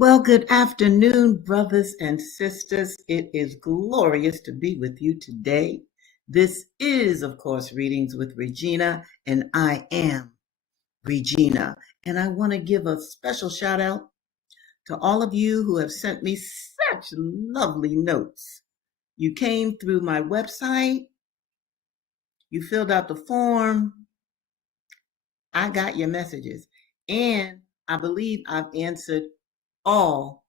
Well, good afternoon, brothers and sisters. It is glorious to be with you today. This is, of course, Readings with Regina, and I am Regina. And I want to give a special shout out to all of you who have sent me such lovely notes. You came through my website, you filled out the form, I got your messages, and I believe I've answered all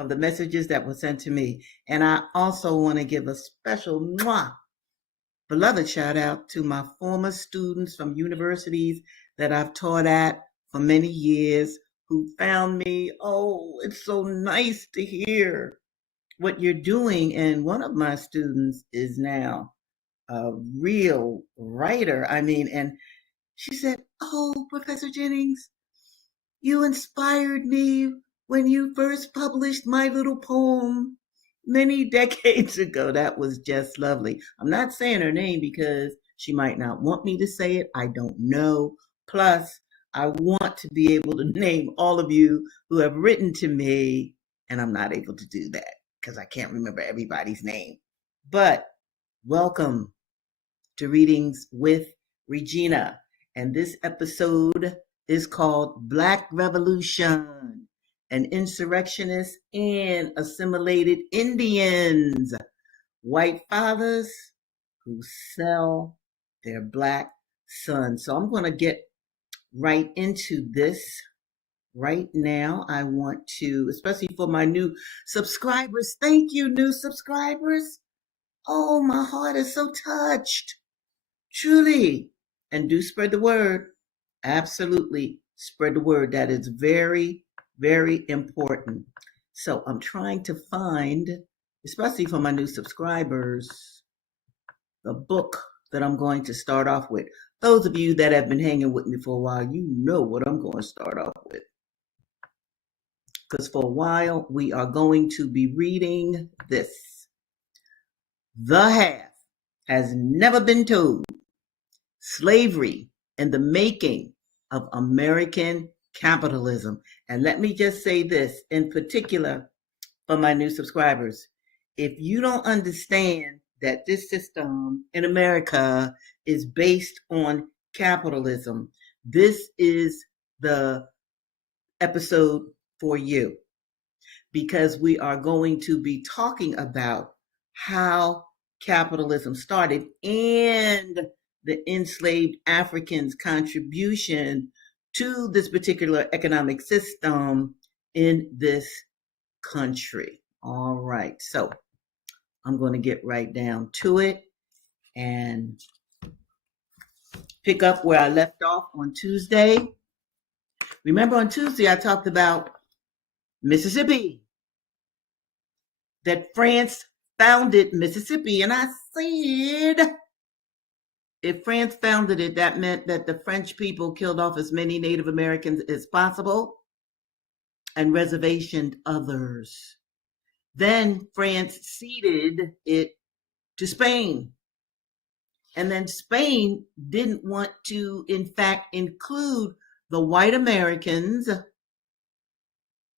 of the messages that were sent to me. And I also want to give a special beloved shout out to my former students from universities that I've taught at for many years who found me. Oh, it's so nice to hear what you're doing. And one of my students is now a real writer. And she said, "Oh, Professor Jennings, you inspired me when you first published my little poem many decades ago." That was just lovely. I'm not saying her name because she might not want me to say it. I don't know. Plus, I want to be able to name all of you who have written to me, and I'm not able to do that because I can't remember everybody's name. But welcome to Readings with Regina. And this episode is called Black Revolution, an insurrectionist and assimilated Indians, white fathers who sell their black sons. So I'm going to get right into this right now. I want to, especially for my new subscribers, thank you, new subscribers. Oh, my heart is so touched. Truly. And do spread the word. Absolutely spread the word. That is very, very important. So I'm trying to find, especially for my new subscribers, the book that I'm going to start off with. Those of you that have been hanging with me for a while, you know what I'm going to start off with. Because for a while, we are going to be reading this. The Half Has Never Been Told. Slavery and the Making of American Capitalism. And let me just say this in particular for my new subscribers. If you don't understand that this system in America is based on capitalism, this is the episode for you, because we are going to be talking about how capitalism started and the enslaved Africans' contribution to this particular economic system in this country. All right, so I'm going to get right down to it and pick up where I left off on Tuesday. Remember, on Tuesday, I talked about Mississippi, that France founded Mississippi. And I said, if France founded it, that meant that the French people killed off as many Native Americans as possible and reservationed others. Then France ceded it to Spain. And then Spain didn't want to, in fact, include the white Americans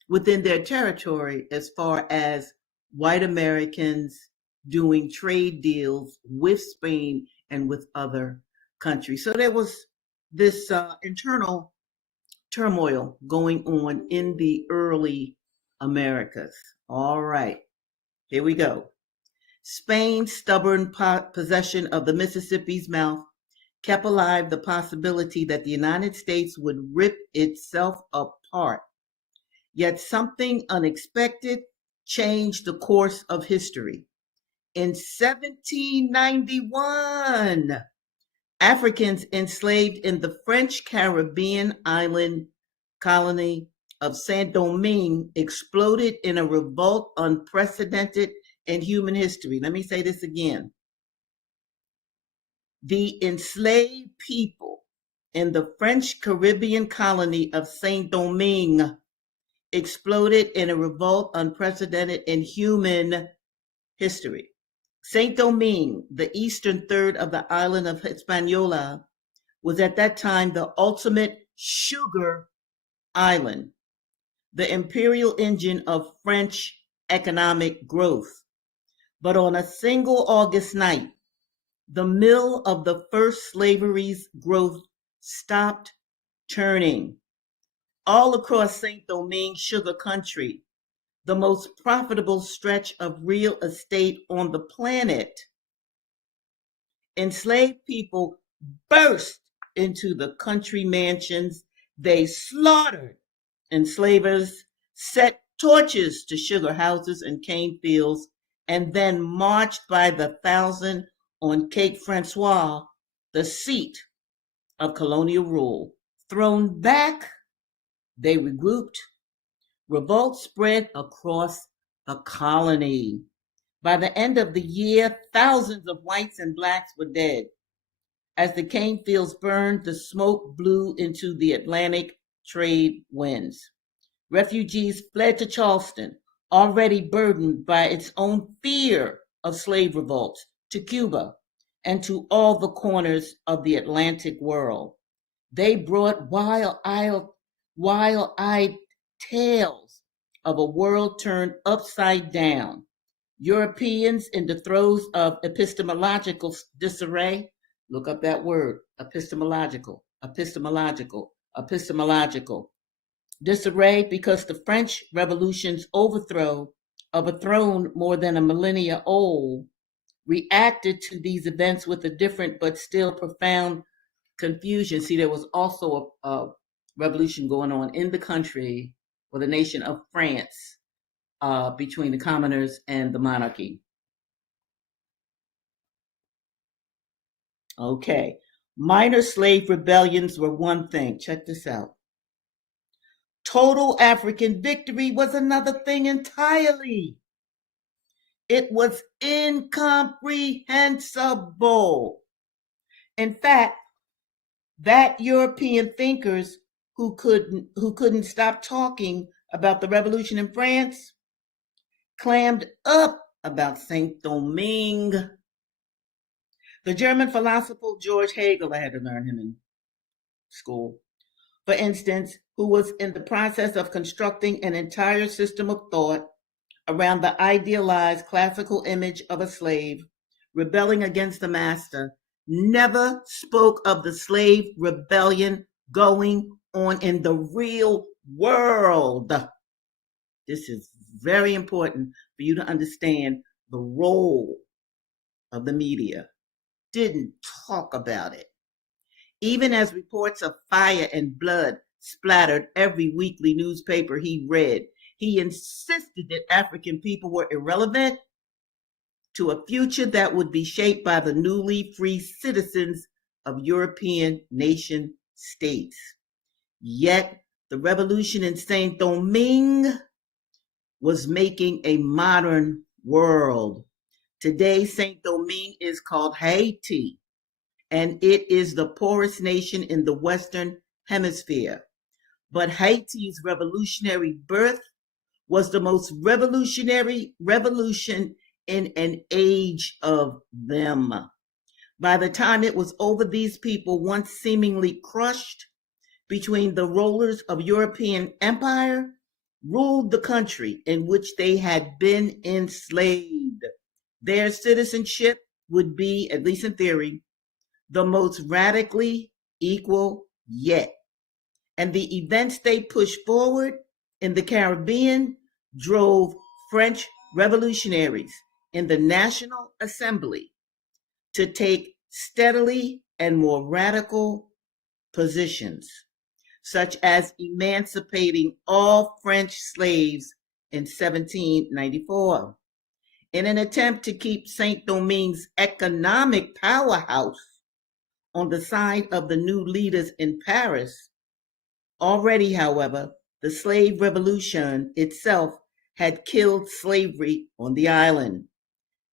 within their territory as far as white Americans doing trade deals with Spain and with other countries. So there was this internal turmoil going on in the early Americas. All right, here we go. Spain's stubborn possession of the Mississippi's mouth kept alive the possibility that the United States would rip itself apart. Yet something unexpected changed the course of history. In 1791, Africans enslaved in the French Caribbean island colony of Saint-Domingue exploded in a revolt unprecedented in human history. Let me say this again. The enslaved people in the French Caribbean colony of Saint-Domingue exploded in a revolt unprecedented in human history. Saint-Domingue, the eastern third of the island of Hispaniola, was at that time the ultimate sugar island. the imperial engine of French economic growth. But on a single August night, the mill of the first slavery's growth stopped turning. All across Saint Domingue sugar country, the most profitable stretch of real estate on the planet, enslaved people burst into the country mansions. They slaughtered enslavers, set torches to sugar houses and cane fields, and then marched by the thousand on Cape Francois, the seat of colonial rule. Thrown back, they regrouped. Revolt spread across the colony. By the end of the year, thousands of whites and blacks were dead. As the cane fields burned, the smoke blew into the Atlantic trade winds. Refugees fled to Charleston, already burdened by its own fear of slave revolts, to Cuba, and to all the corners of the Atlantic world. They brought wild-eyed tales of a world turned upside down. Europeans in the throes of epistemological disarray. Look up that word, epistemological. Disarray because the French Revolution's overthrow of a throne more than a millennia old reacted to these events with a different but still profound confusion. See, there was also a revolution going on in the country or the nation of France between the commoners and the monarchy. Okay. Minor slave rebellions were one thing. Check this out. Total African victory was another thing entirely. It was incomprehensible. In fact, that European thinkers who couldn't stop talking about the revolution in France clammed up about Saint Domingue. The German philosopher George Hegel, I had to learn him in school, for instance, who was in the process of constructing an entire system of thought around the idealized classical image of a slave rebelling against the master, never spoke of the slave rebellion going on in the real world. This is very important for you to understand the role of the media. Didn't talk about it. Even as reports of fire and blood splattered every weekly newspaper he read, he insisted that African people were irrelevant to a future that would be shaped by the newly free citizens of European nation states. Yet the revolution in Saint Domingue was making a modern world. Today, Saint Domingue is called Haiti, and it is the poorest nation in the Western Hemisphere. But Haiti's revolutionary birth was the most revolutionary revolution in an age of them. By the time it was over, these people, once seemingly crushed between the rollers of European empire, ruled the country in which they had been enslaved. Their citizenship would be, at least in theory, the most radically equal yet. And the events they pushed forward in the Caribbean drove French revolutionaries in the National Assembly to take steadily and more radical positions, such as emancipating all French slaves in 1794. In an attempt to keep Saint Domingue's economic powerhouse on the side of the new leaders in Paris. Already, however, the slave revolution itself had killed slavery on the island,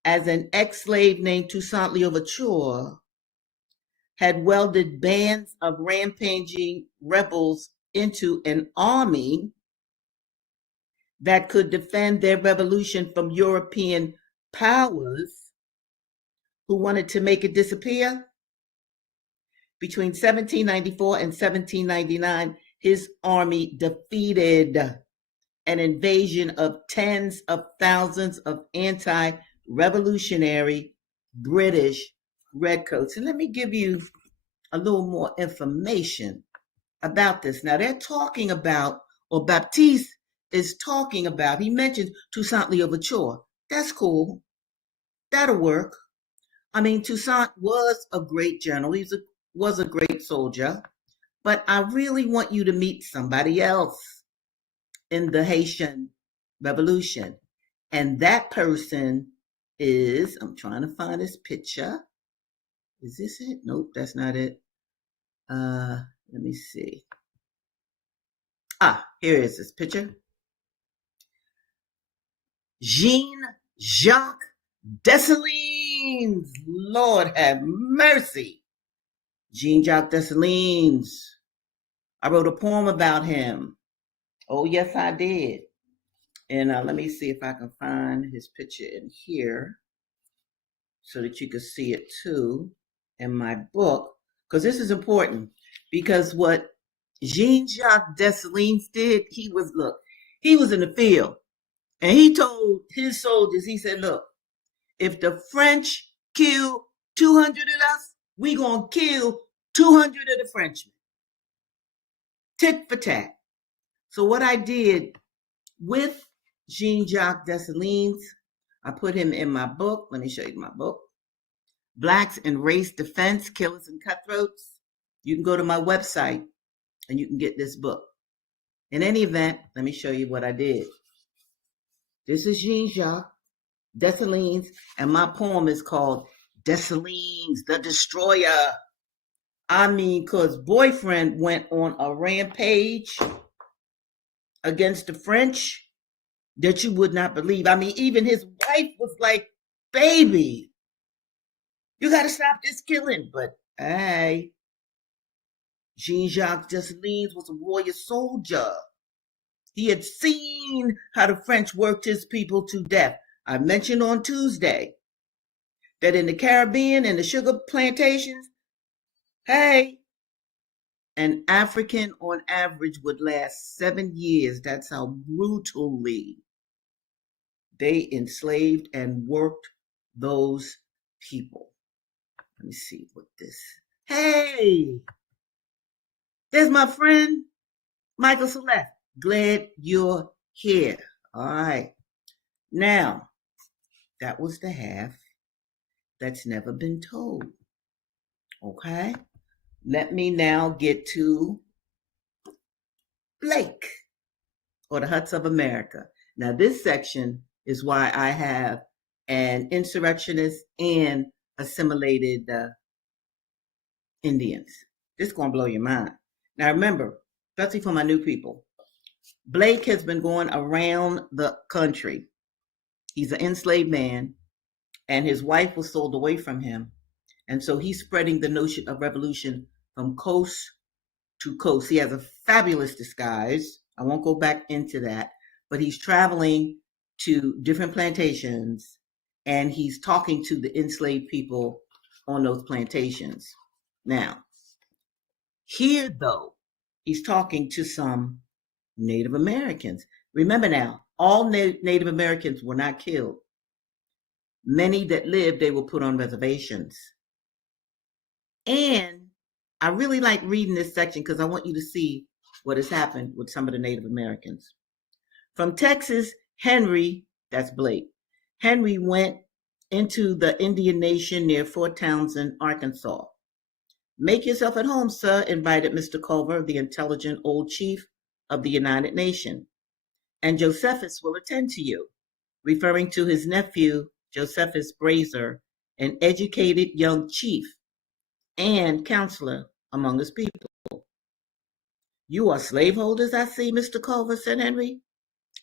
as an ex-slave named Toussaint Louverture had welded bands of rampaging rebels into an army that could defend their revolution from European powers who wanted to make it disappear. Between 1794 and 1799, his army defeated an invasion of tens of thousands of anti-revolutionary British redcoats. And let me give you a little more information about this. Now, they're talking about, or Baptiste is talking about, he mentions Toussaint Louverture. That's cool. That'll work. I mean, Toussaint was a great general. Was a great soldier. But I really want you to meet somebody else in the Haitian Revolution. And that person is, I'm trying to find this picture. Is this it? Nope, that's not it. Let me see. Here is this picture. Jean-Jacques Dessalines. Lord have mercy. Jean-Jacques Dessalines. I wrote a poem about him. Oh, yes, I did. And let me see if I can find his picture in here so that you can see it too in my book. Because this is important. Because what Jean-Jacques Dessalines did, he was in the field. And he told his soldiers, he said, look, if the French kill 200 of us, we going to kill 200 of the Frenchmen. Tit for tat. So what I did with Jean-Jacques Dessalines, I put him in my book. Let me show you my book. Blacks in Race Defense, Killers and Cutthroats. You can go to my website and you can get this book. In any event, let me show you what I did. This is Jean-Jacques Dessalines, and my poem is called Dessalines, the Destroyer. I mean, because boyfriend went on a rampage against the French that you would not believe. I mean, even his wife was like, baby, you got to stop this killing. But hey, Jean-Jacques Dessalines was a warrior soldier. He had seen how the French worked his people to death. I mentioned on Tuesday that in the Caribbean and the sugar plantations, hey, an African on average would last 7 years. That's how brutally they enslaved and worked those people. Let me see what this. Hey, there's my friend, Michael Celeste. Glad you're here. All right. Now, that was the half that's never been told. Okay. Let me now get to Blake, or the Huts of America. Now, this section is why I have an insurrectionist and assimilated Indians. This is going to blow your mind. Now, remember, especially for my new people, Blake has been going around the country. He's an enslaved man, and his wife was sold away from him. And so he's spreading the notion of revolution from coast to coast. He has a fabulous disguise. I won't go back into that, but he's traveling to different plantations, and he's talking to the enslaved people on those plantations. Now, here, though, he's talking to some Native Americans. Remember now, all Native Americans were not killed. Many that lived, they were put on reservations. And I really like reading this section because I want you to see what has happened with some of the Native Americans. From Texas, Henry, that's Blake, Henry went into the Indian Nation near Fort Townsend, Arkansas. Make yourself at home, sir, invited Mr. Culver, the intelligent old chief of the United Nations, and Josephus will attend to you, referring to his nephew, Josephus Brazier, an educated young chief and counselor among his people. You are slaveholders, I see, Mr. Culver, said Henry.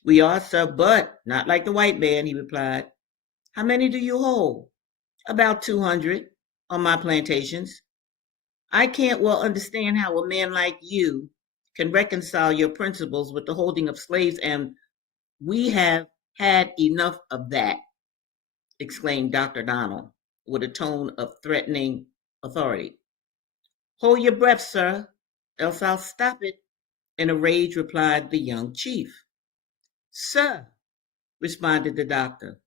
We are, sir, but not like the white man, he replied. How many do you hold? About 200 on my plantations. I can't well understand how a man like you can reconcile your principles with the holding of slaves, and we have had enough of that, exclaimed Dr. Donald with a tone of threatening authority. Hold your breath, sir, else I'll stop it, in a rage replied the young chief. Sir, responded the doctor,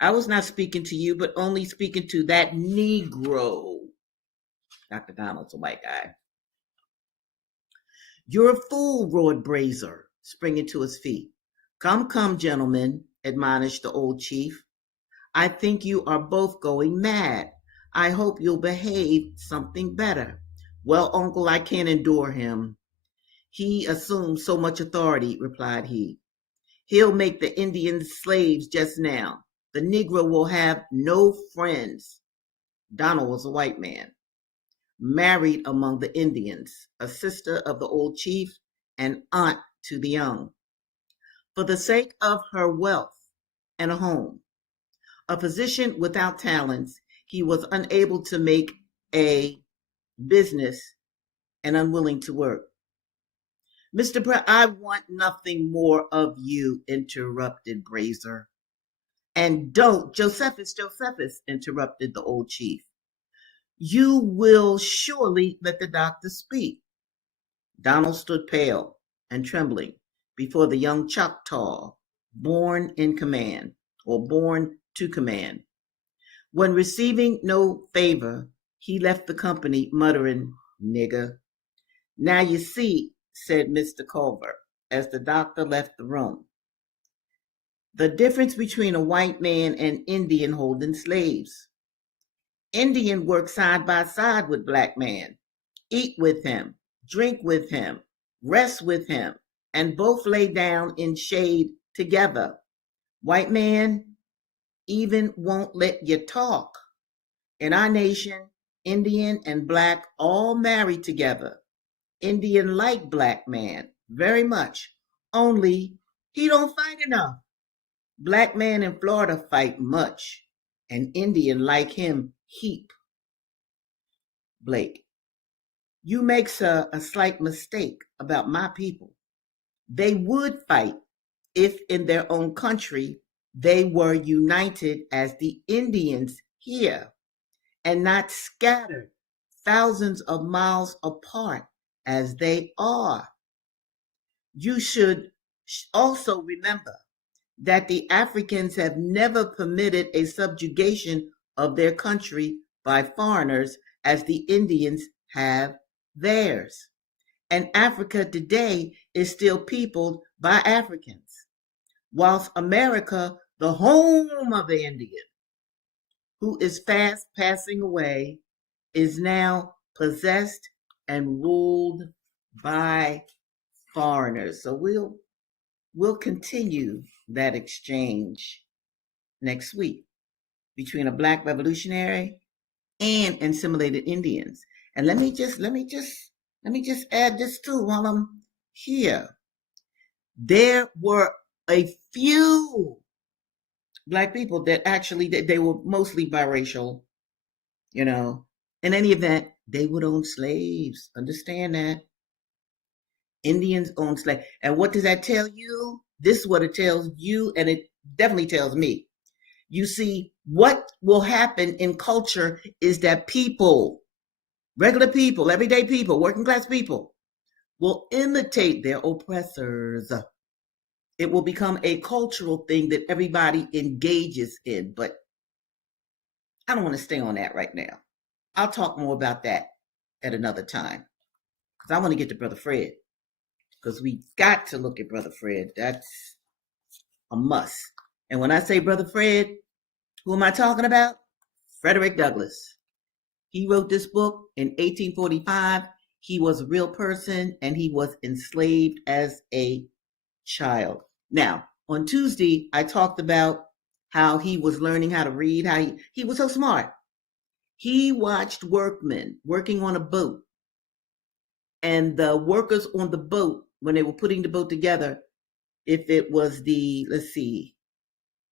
I was not speaking to you, but only speaking to that Negro. Dr. Donald's a white guy. You're a fool, roared Brazier, springing to his feet. Come, come, gentlemen, admonished the old chief. I think you are both going mad. I hope you'll behave something better. Well, uncle, I can't endure him. He assumes so much authority, replied he. He'll make the Indians slaves just now. The Negro will have no friends. Donald was a white man, married among the Indians, a sister of the old chief, and aunt to the young. For the sake of her wealth and a home, a physician without talents, he was unable to make a business and unwilling to work. Mr. I want nothing more of you, interrupted Brazier. And don't, Josephus, interrupted the old chief. You will surely let the doctor speak. Donald stood pale and trembling before the young Choctaw, born in command, or born to command. When receiving no favor, he left the company muttering, nigger. Now you see, said Mr. Culver, as the doctor left the room, the difference between a white man and Indian holding slaves. Indian work side by side with black man, eat with him, drink with him, rest with him, and both lay down in shade together. White man even won't let you talk. In our nation, Indian and black all marry together. Indian like black man very much, only he don't fight enough. Black man in Florida fight much, and Indian like him heap. Blake, you makes a slight mistake about my people. They would fight if in their own country they were united as the Indians here and not scattered thousands of miles apart as they are. You should also remember that the Africans have never permitted a subjugation of their country by foreigners as the Indians have theirs. And Africa today is still peopled by Africans, whilst America, the home of the Indian, who is fast passing away, is now possessed and ruled by foreigners. So we'll continue that exchange next week between a black revolutionary and assimilated Indians. And let me just add this too while I'm here. There were a few black people that actually they were mostly biracial, In any event, they would own slaves. Understand that. Indians own slaves. And what does that tell you? This is what it tells you, and it definitely tells me. You see, what will happen in culture is that people, regular people, everyday people, working class people, will imitate their oppressors. It will become a cultural thing that everybody engages in. But I don't want to stay on that right now. I'll talk more about that at another time, because I want to get to Brother Fred, because we got to look at Brother Fred. That's a must. And when I say Brother Fred, who am I talking about? Frederick Douglass. He wrote this book in 1845. He was a real person, and he was enslaved as a child. Now, on Tuesday, I talked about how he was learning how to read, how he was so smart. He watched workmen working on a boat, and the workers on the boat, when they were putting the boat together, if it was if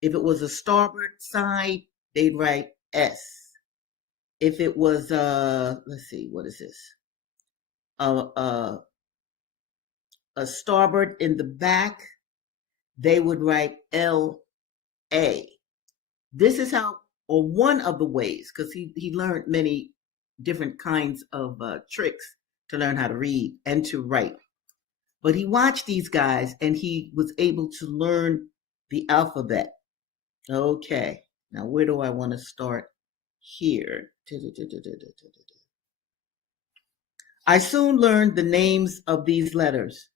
it was a starboard side, they'd write S. If it was, what is this? A starboard in the back, they would write LA. This is how, or one of the ways, because he learned many different kinds of tricks to learn how to read and to write. But he watched these guys and he was able to learn the alphabet. Okay, now where do I want to start here? I soon learned the names of these letters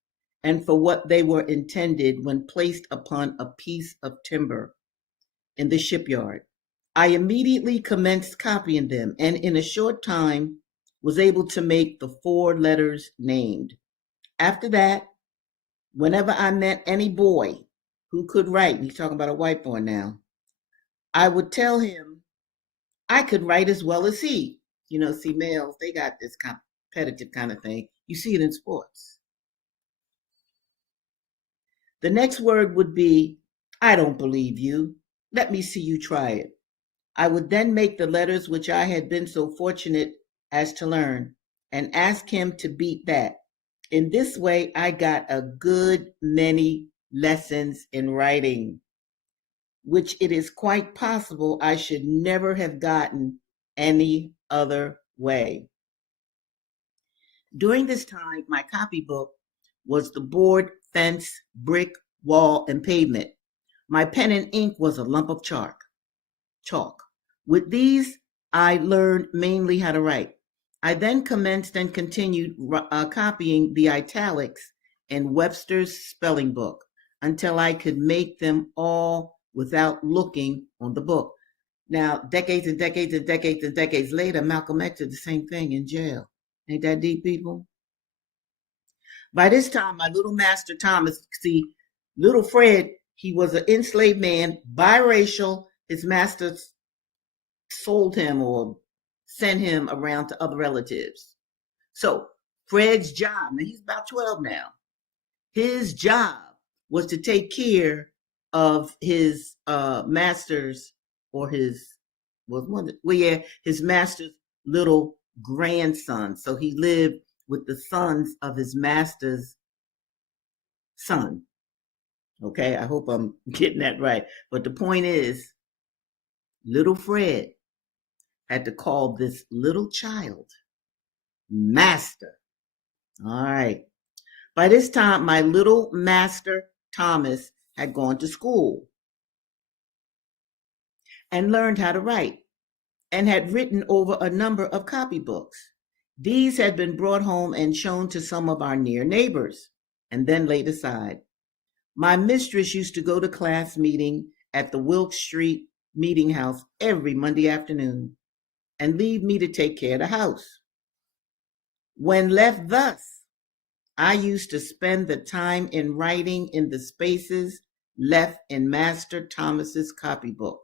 and for what they were intended when placed upon a piece of timber in the shipyard. I immediately commenced copying them and in a short time was able to make the 4 letters named. After that, whenever I met any boy who could write, and he's talking about a white boy now, I would tell him I could write as well as he. You know, see, males, they got this competitive kind of thing. You see it in sports. The next word would be, I don't believe you. Let me see you try it. I would then make the letters which I had been so fortunate as to learn and ask him to beat that. In this way, I got a good many lessons in writing, which it is quite possible I should never have gotten any other way. During this time, my copybook was the board, fence, brick, wall, and pavement. My pen and ink was a lump of chalk. With these, I learned mainly how to write. I then commenced and continued copying the italics in Webster's spelling book until I could make them all without looking on the book. Now, decades and decades and decades and decades later, Malcolm X did the same thing in jail. Ain't that deep, people? By this time, my little master Thomas, see, little Fred, he was an enslaved man, biracial. His master sold him or sent him around to other relatives. So Fred's job, now he's about 12 now, his job was to take care of his master's or his, his master's little grandson. So he lived with the sons of his master's son. Okay, I hope I'm getting that right. But the point is, little Fred had to call this little child master. All right. By this time, my little master Thomas had gone to school and learned how to write and had written over a number of copybooks. These had been brought home and shown to some of our near neighbors and then laid aside. My mistress used to go to class meeting at the Wilkes Street meeting house every Monday afternoon and leave me to take care of the house. When left thus, I used to spend the time in writing in the spaces left in Master Thomas's copybook,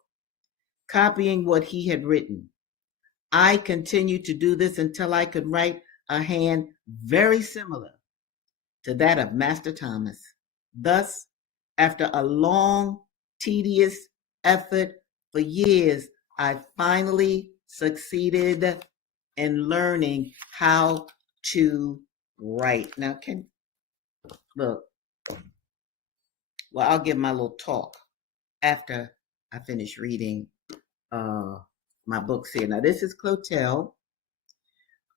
copying what he had written. I continued to do this until I could write a hand very similar to that of Master Thomas. Thus, after a long, tedious effort for years, I finally succeeded in learning how to write. Now, look, well, I'll give my little talk after I finish reading my books here. Now, this is Clotel,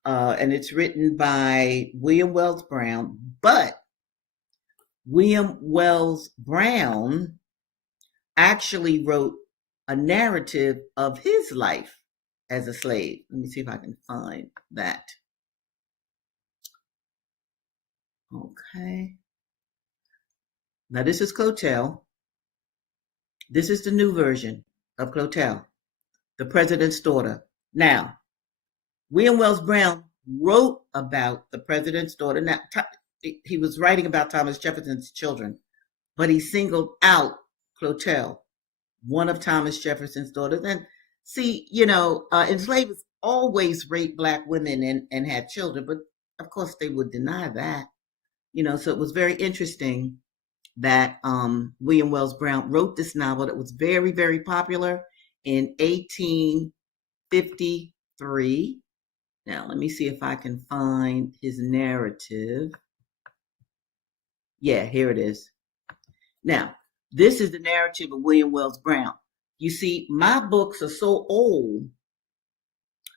and it's written by William Wells Brown, but William Wells Brown actually wrote a narrative of his life as a slave. Let me see if I can find that. Okay. Now this is Clotel. This is the new version of Clotel, the President's Daughter. Now, William Wells Brown wrote about the President's Daughter. Now, he was writing about Thomas Jefferson's children, but he singled out Clotel, one of Thomas Jefferson's daughters. And see, enslavers always raped Black women and had children, but of course they would deny that. So it was very interesting that William Wells Brown wrote this novel that was very, very popular in 1853. Now, let me see if I can find his narrative. Yeah, here it is. Now, this is the narrative of William Wells Brown. You see, my books are so old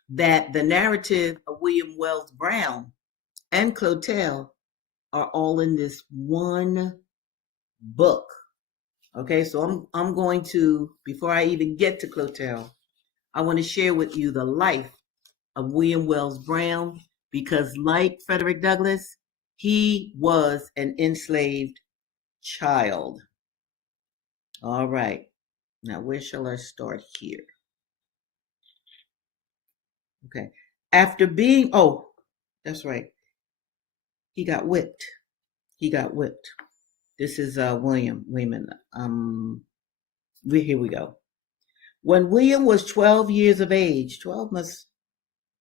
that the narrative of William Wells Brown and Clotel are all in this one book. Okay, so I'm going to, before I even get to Clotel, I want to share with you the life of William Wells Brown, because like Frederick Douglass, he was an enslaved child. All right. Now, where shall I start here? Okay. After being, oh, that's right. He got whipped. He got whipped. This is William. Wait a minute. Here we go. When William was 12 years of age, 12 must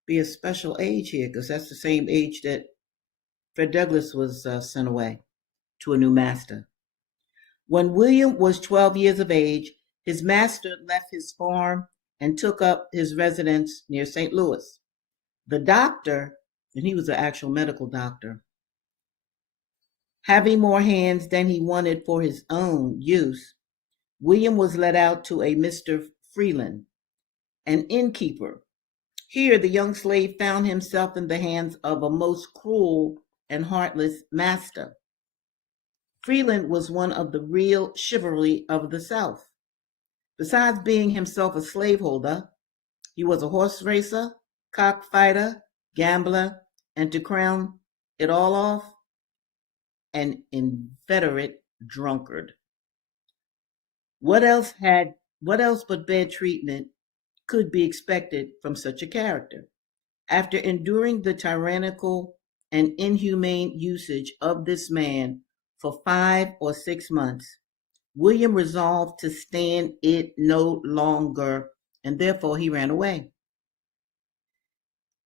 be a special age here because that's the same age that Fred Douglass was sent away to a new master. When William was 12 years of age, his master left his farm and took up his residence near St. Louis. The doctor, and he was an actual medical doctor, having more hands than he wanted for his own use, William was let out to a Mr. Freeland, an innkeeper. Here, the young slave found himself in the hands of a most cruel and heartless master. Freeland was one of the real chivalry of the South. Besides being himself a slaveholder, he was a horse racer, cockfighter, gambler, and to crown it all off, an inveterate drunkard. What else but bad treatment could be expected from such a character? After enduring the tyrannical and inhumane usage of this man for 5 or 6 months, William resolved to stand it no longer, and therefore he ran away.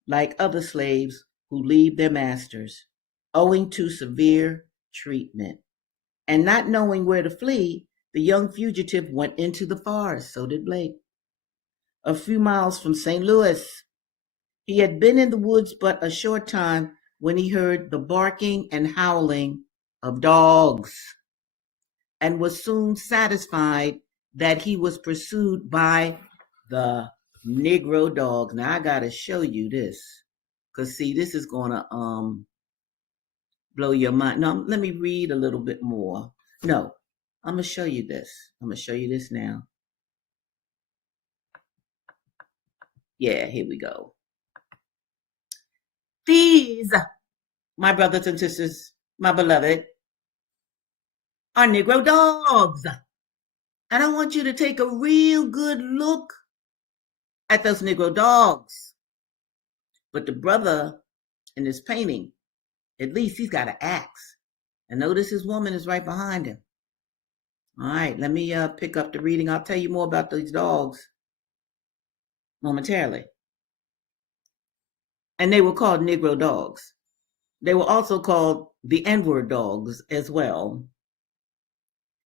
Like other slaves who leave their masters, owing to severe treatment. And not knowing where to flee, the young fugitive went into the forest. So did Blake. A few miles from St. Louis. He had been in the woods but a short time when he heard the barking and howling of dogs, and was soon satisfied that he was pursued by the Negro dogs. Now I gotta show you this, because see, this is gonna blow your mind. No, let me read a little bit more. No, I'm gonna show you this. I'm gonna show you this now. Yeah, here we go. These, my brothers and sisters, my beloved, are Negro dogs. And I want you to take a real good look at those Negro dogs. But the brother in this painting, at least he's got an axe. And notice his woman is right behind him. All right, let me pick up the reading. I'll tell you more about these dogs momentarily. And they were called Negro dogs. They were also called the N-word dogs as well.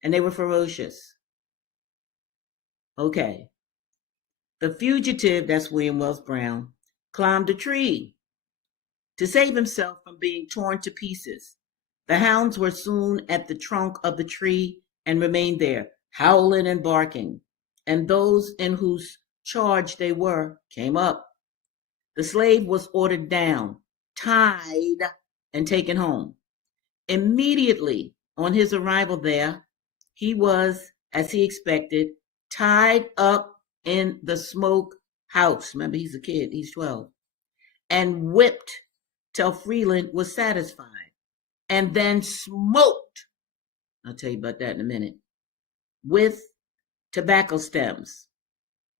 And they were ferocious. Okay. The fugitive, that's William Wells Brown, climbed a tree to save himself from being torn to pieces. The hounds were soon at the trunk of the tree and remained there, howling and barking. And those in whose charge they were came up. The slave was ordered down, tied, and taken home. Immediately on his arrival there, he was, as he expected, tied up in the smoke house. Remember, he's a kid, he's 12. And whipped till Freeland was satisfied. And then smoked, I'll tell you about that in a minute, with tobacco stems.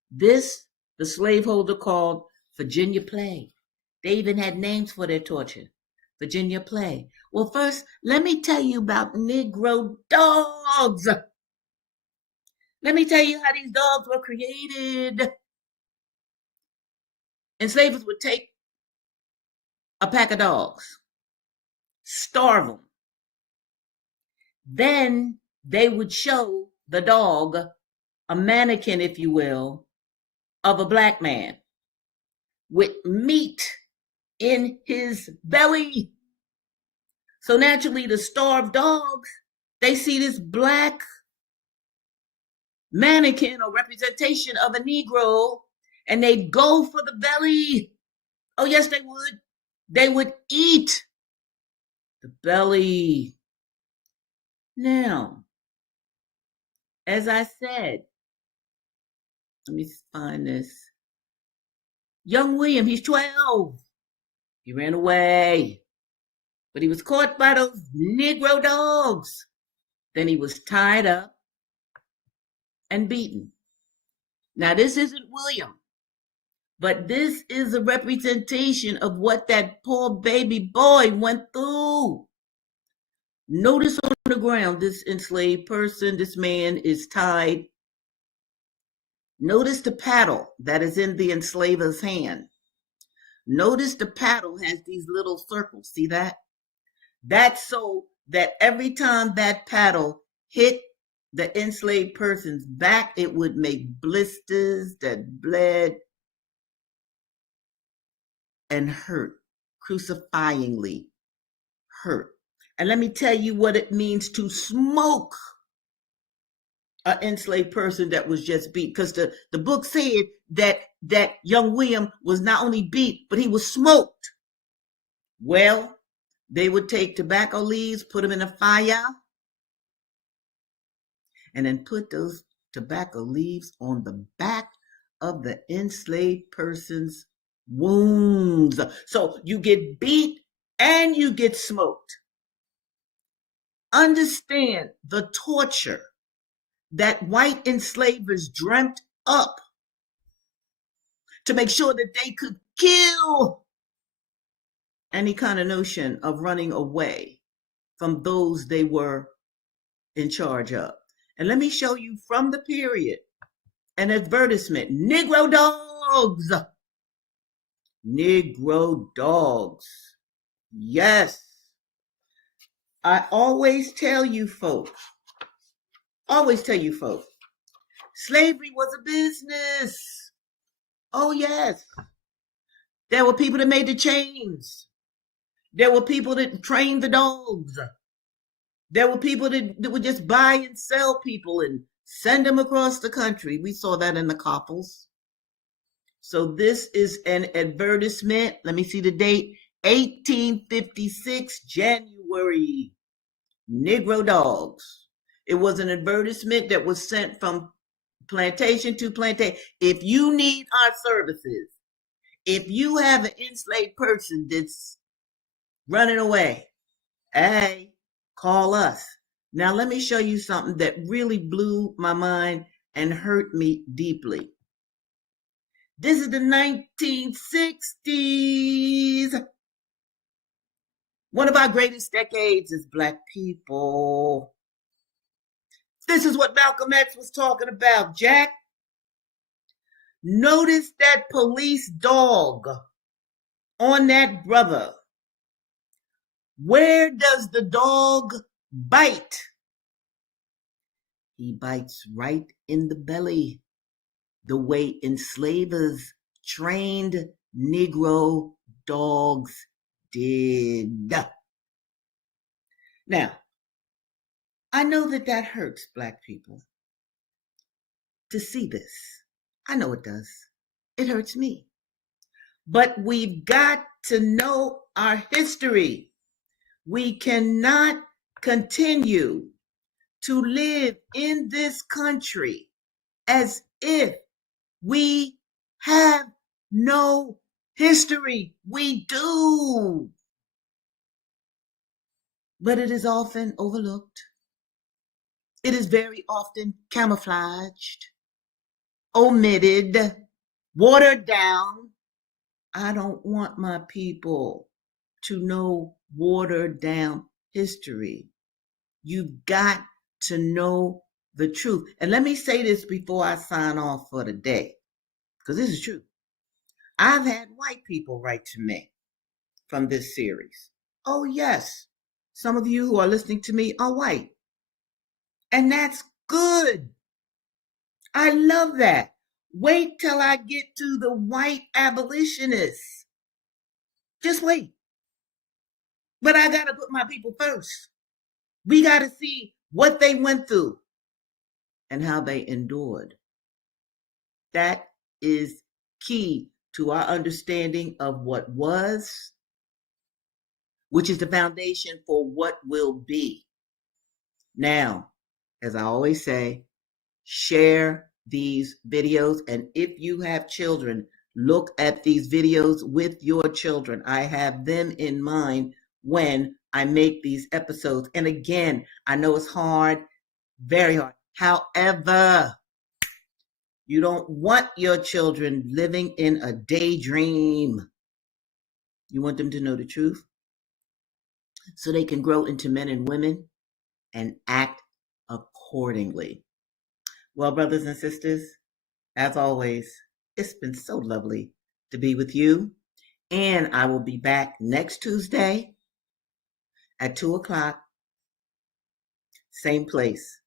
This the slaveholder called Virginia play. They even had names for their torture. Virginia play. Well, first, let me tell you about Negro dogs. Let me tell you how these dogs were created. Enslavers would take a pack of dogs, starve them. Then they would show the dog a mannequin, if you will, of a black man with meat in his belly. So naturally, the starved dogs, they see this black mannequin or representation of a Negro, and they'd go for the belly. Oh, yes, they would. They would eat The belly. Now, as I said, let me find this. Young William, he's 12. He ran away, but he was caught by those Negro dogs. Then he was tied up and beaten. Now, this isn't William, but this is a representation of what that poor baby boy went through. Notice on the ground, this enslaved person, this man is tied. Notice the paddle that is in the enslaver's hand. Notice the paddle has these little circles. See that? That's so that every time that paddle hit the enslaved person's back, it would make blisters that bled and hurt, crucifyingly hurt. And let me tell you what it means to smoke an enslaved person that was just beat. Because the book said that young William was not only beat, but he was smoked. Well, they would take tobacco leaves, put them in a fire, and then put those tobacco leaves on the back of the enslaved person's wounds. So you get beat and you get smoked. Understand the torture that white enslavers dreamt up to make sure that they could kill any kind of notion of running away from those they were in charge of. And let me show you from the period an advertisement. Negro dogs. Negro dogs. Yes. I always tell you folks, slavery was a business. Oh, yes. There were people that made the chains. There were people that trained the dogs. There were people that would just buy and sell people and send them across the country. We saw that in the coffles. So this is an advertisement. Let me see the date. 1856, January. Negro dogs. It was an advertisement that was sent from plantation to plantation. If you need our services, if you have an enslaved person that's running away, hey, call us. Now, let me show you something that really blew my mind and hurt me deeply. This is the 1960s. One of our greatest decades as Black people. This is what Malcolm X was talking about, Jack. Notice that police dog on that brother. Where does the dog bite? He bites right in the belly, the way enslavers trained Negro dogs did. Now, I know that hurts Black people to see this. I know it does. It hurts me. But we've got to know our history. We cannot continue to live in this country as if we have no history. We do. But it is often overlooked. It is very often camouflaged, omitted, watered down. I don't want my people to know watered down history. You've got to know the truth. And let me say this before I sign off for the day, because this is true. I've had white people write to me from this series. Oh, yes. Some of you who are listening to me are white. And that's good. I love that. Wait till I get to the white abolitionists. Just wait. But I got to put my people first. We got to see what they went through and how they endured. That is key to our understanding of what was which is the foundation for what will be. Now, as I always say, share these videos. And if you have children, look at these videos with your children. I have them in mind when I make these episodes. And again, I know it's hard, very hard. However, you don't want your children living in a daydream. You want them to know the truth so they can grow into men and women and act accordingly. Well, brothers and sisters, as always, it's been so lovely to be with you. And I will be back next Tuesday at 2 o'clock, same place.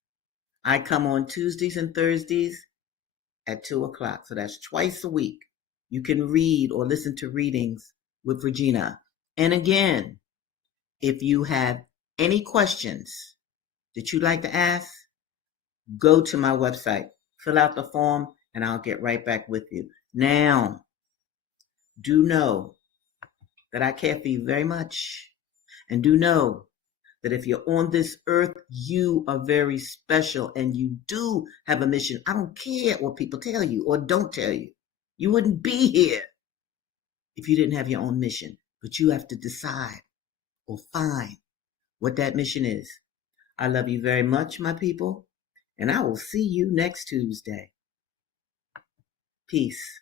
I come on Tuesdays and Thursdays at 2 o'clock. So that's twice a week. You can read or listen to readings with Regina. And again, if you have any questions that you'd like to ask, go to my website, fill out the form, and I'll get right back with you. Now, do know that I care for you very much. And do know that if you're on this earth, you are very special and you do have a mission. I don't care what people tell you or don't tell you. You wouldn't be here if you didn't have your own mission. But you have to decide or find what that mission is. I love you very much, my people, and I will see you next Tuesday. Peace.